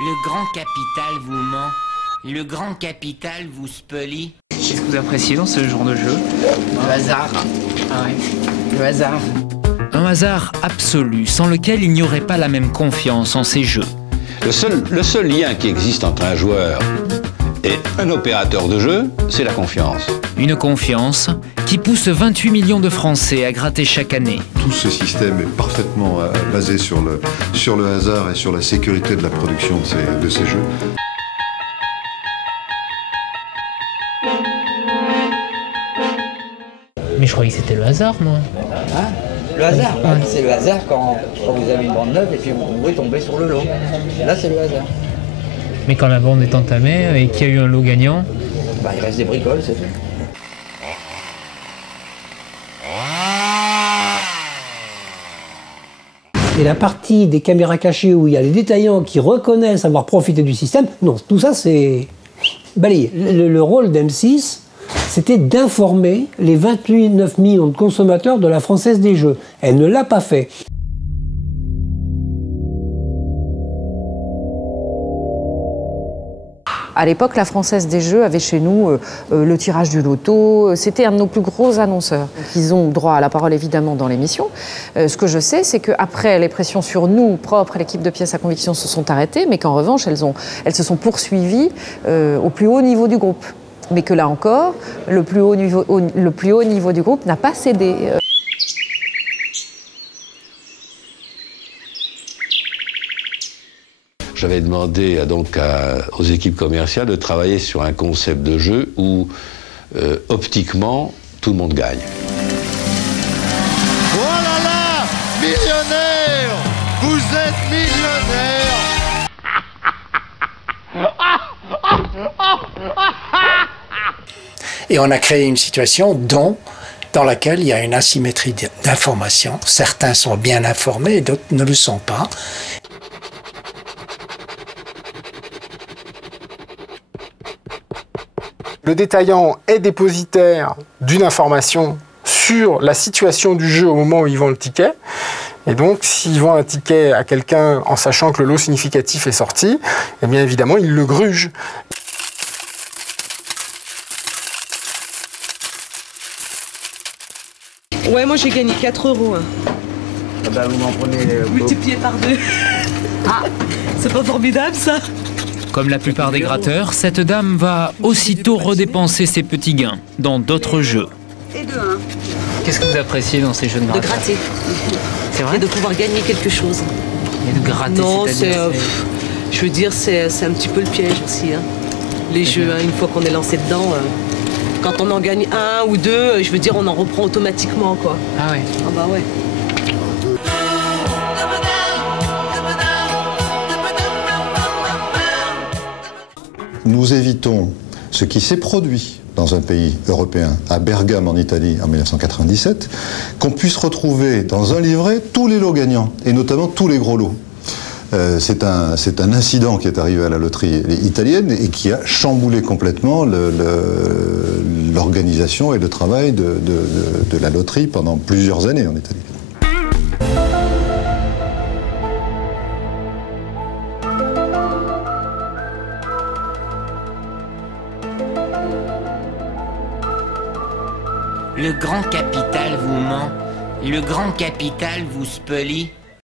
Le grand capital vous ment. Le grand capital vous spolie. Qu'est-ce que vous appréciez dans ce genre de jeu? Le hasard. Ah ouais. Le hasard. Un hasard absolu, sans lequel il n'y aurait pas la même confiance en ces jeux. Le seul lien qui existe entre un joueur et un opérateur de jeu, c'est la confiance. Une confiance qui pousse 28 millions de Français à gratter chaque année. Tout ce système est parfaitement basé sur le hasard et sur la sécurité de la production de ces jeux. Mais je croyais que c'était le hasard, moi. Hein? Le hasard, ouais. C'est le hasard quand vous avez une bande neuve et puis vous pouvez tomber sur le lot. Là, c'est le hasard. Mais quand la bande est entamée et qu'il y a eu un lot gagnant... Bah, il reste des bricoles, c'est tout. Et la partie des caméras cachées où il y a les détaillants qui reconnaissent avoir profité du système, non, tout ça c'est balayé. Le rôle d'M6, c'était d'informer les 29 millions de consommateurs de la Française des Jeux. Elle ne l'a pas fait. À l'époque, la Française des Jeux avait chez nous le tirage du loto. C'était un de nos plus gros annonceurs. Ils ont droit à la parole, évidemment, dans l'émission. Ce que je sais, c'est qu'après, les pressions sur nous, propres, l'équipe de pièces à conviction, se sont arrêtées, mais qu'en revanche, elles se sont poursuivies au plus haut niveau du groupe. Mais que là encore, le plus haut niveau du groupe n'a pas cédé. J'avais demandé aux équipes commerciales de travailler sur un concept de jeu où, optiquement, tout le monde gagne. Oh là là! Millionnaire! Vous êtes millionnaire! Et on a créé une situation dans laquelle il y a une asymétrie d'information. Certains sont bien informés et d'autres ne le sont pas. Le détaillant est dépositaire d'une information sur la situation du jeu au moment où il vend le ticket. Et donc, s'il vend un ticket à quelqu'un en sachant que le lot significatif est sorti, eh bien évidemment, il le gruge. Ouais, moi j'ai gagné 4 €. Hein. Ah bah, vous m'en prenez... Multiplié par 2. Ah, c'est pas formidable ça? Comme la plupart des gratteurs, cette dame va aussitôt redépenser ses petits gains dans d'autres jeux. Et 2, hein. Qu'est-ce que vous appréciez dans ces jeux de De gratter? gratter. C'est vrai? Et de pouvoir gagner quelque chose. Et de gratter, non, c'est-à-dire je veux dire, c'est un petit peu le piège aussi. Hein. Les jeux, hein, une fois qu'on est lancé dedans, quand on en gagne 1 ou 2, je veux dire, on en reprend automatiquement, quoi. Ah ouais? Ah bah ouais. Nous évitons ce qui s'est produit dans un pays européen, à Bergame en Italie en 1997, qu'on puisse retrouver dans un livret tous les lots gagnants, et notamment tous les gros lots. C'est un incident qui est arrivé à la loterie italienne et qui a chamboulé complètement l'organisation et le travail de la loterie pendant plusieurs années en Italie. Le grand capital vous ment. Le grand capital vous spolie.